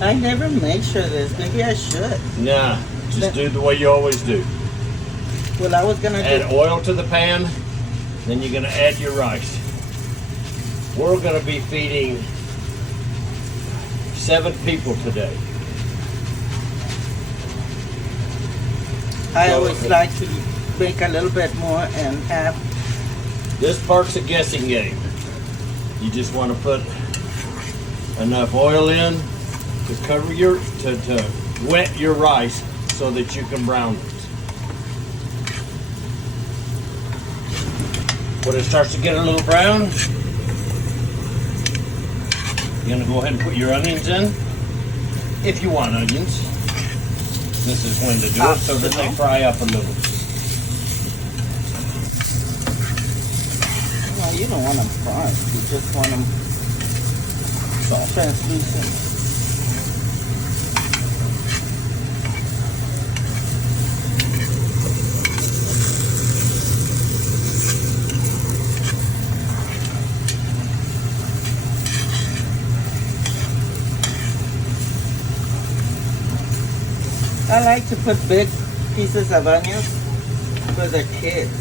I never make sure this. Maybe I should. Nah, just do the way you always do. Well, I was gonna Add oil to the pan, then you're gonna add your rice. We're gonna be feeding 7 people today. I always like to bake a little bit more and have. This part's a guessing game. You just want to put enough oil in to cover to wet your rice so that you can brown it. When it starts to get a little brown, you're gonna go ahead and put your onions in. If you want onions, this is when to do it so that they fry up a little. No, you don't want them fried. You just want them translucent. I like to put big pieces of onions for the kids.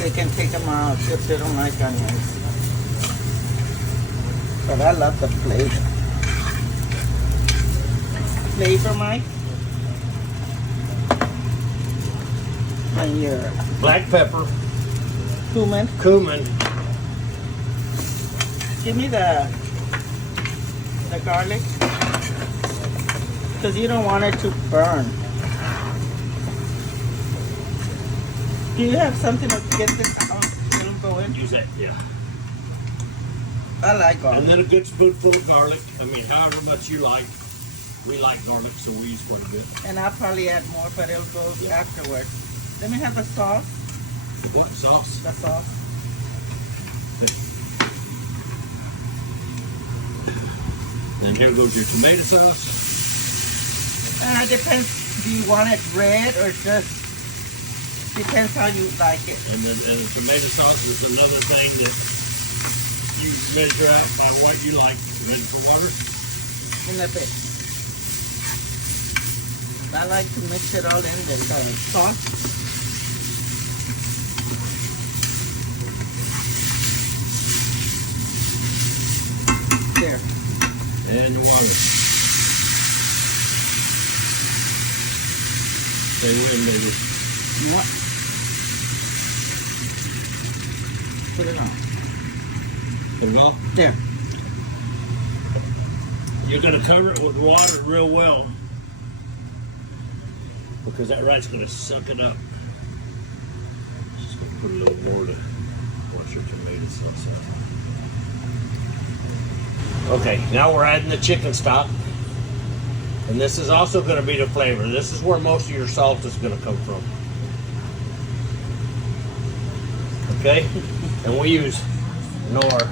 They can take them out if they don't like onions. But I love the flavor. Flavor, Mike? And your Black pepper, cumin. cumin, Give me the garlic. Because you don't want it to burn. Do you have something to get this out? It'll go in. use that, yeah. I like garlic. And then a good spoonful of garlic. I mean, however much you like. We like garlic, so we use quite a bit. And I'll probably add more, but it'll go afterwards. Let me have the sauce. What sauce? The sauce. And here goes your tomato sauce. Depends. Do you want it red or just? Depends how you like it. And then the tomato sauce is another thing that you measure out by what you like. Ready for water? In a bit. I like to mix it all in the sauce. There. And the water. Stay in, baby. What? Put it on. Put it off. There. You're going to cover it with water real well because that rice is going to suck it up. Just going to put a little more to wash your tomato sauce out. Okay, now we're adding the chicken stock. And this is also going to be the flavor. This is where most of your salt is going to come from. Okay? And we use Knorr.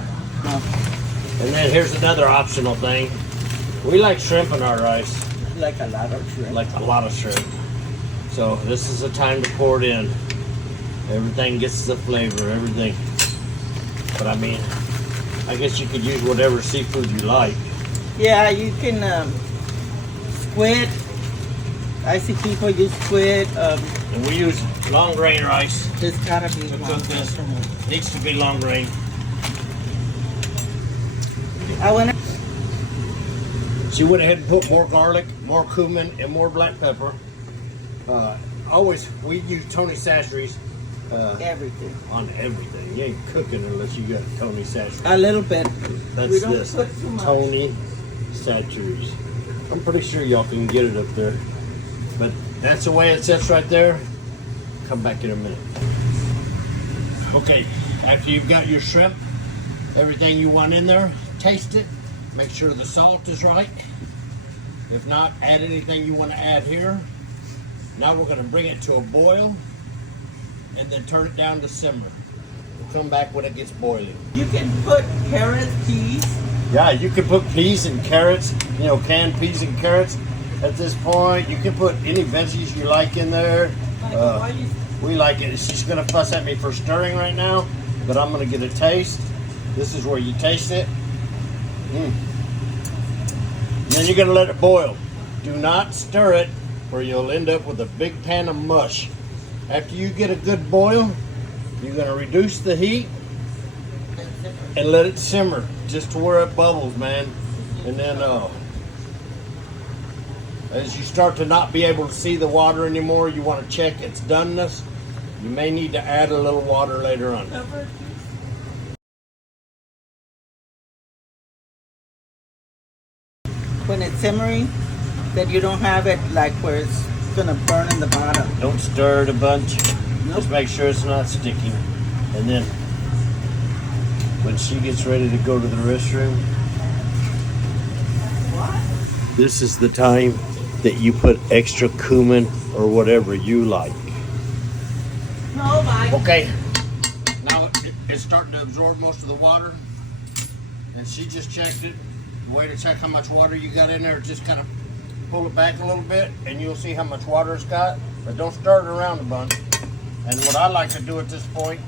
And then here's another optional thing. We like shrimp in our rice. Like a lot of shrimp. Like a lot of shrimp. So this is the time to pour it in. Everything gets the flavor, everything. But I mean, I guess you could use whatever seafood you like. Yeah, you can squid. I see people use squid. And we use long grain rice. It's gotta be To long cook this. grain. Needs to be long grain. I went. She went ahead and put more garlic, more cumin, and more black pepper. We use Tony Chachere's Everything. on everything. You ain't cooking unless you got Tony Chachere's. A little bit. That's We don't this. put too much. Tony Chachere's. I'm pretty sure y'all can get it up there. But that's the way it sits right there. Come back in a minute. Okay, after you've got your shrimp, everything you want in there, taste it. Make sure the salt is right. If not, add anything you want to add here. Now we're going to bring it to a boil and then turn it down to simmer. We'll come back when it gets boiling. You can put carrots, peas. Yeah, you can put peas and carrots, canned peas and carrots at this point. You can put any veggies you like in there. We like it. She's going to fuss at me for stirring right now, but I'm going to get a taste. This is where you taste it. then you're gonna let it boil. Do not stir it or you'll end up with a big pan of mush. After you get a good boil, you're gonna reduce the heat and let it simmer just to where it bubbles, man. And then as you start to not be able to see the water anymore, you want to check its doneness. You may need to add a little water later on. When it's simmering, that you don't have it like where it's gonna burn in the bottom. Don't stir it a bunch. Nope. Just make sure it's not sticking. And then when she gets ready to go to the restroom, this is the time that you put extra cumin or whatever you like. No, bye. Okay, now it's starting to absorb most of the water, and she just checked it. The way to check how much water you got in there, just kind of pull it back a little bit, and you'll see how much water it's got, but don't stir it around a bunch. And what I like to do at this point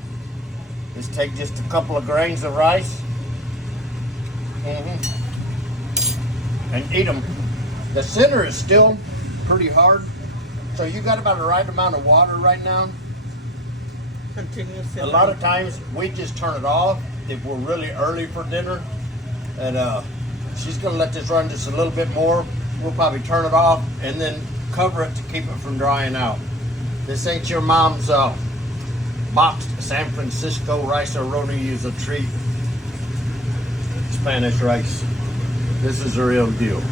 is take just a couple of grains of rice and eat them. The center is still pretty hard, so you got about the right amount of water right now. Continue simmering. A lot of times we just turn it off if we're really early for dinner, and she's gonna let this run just a little bit more. We'll probably turn it off and then cover it to keep it from drying out. This ain't your mom's boxed San Francisco rice aroni is a treat Spanish rice. This is the real deal.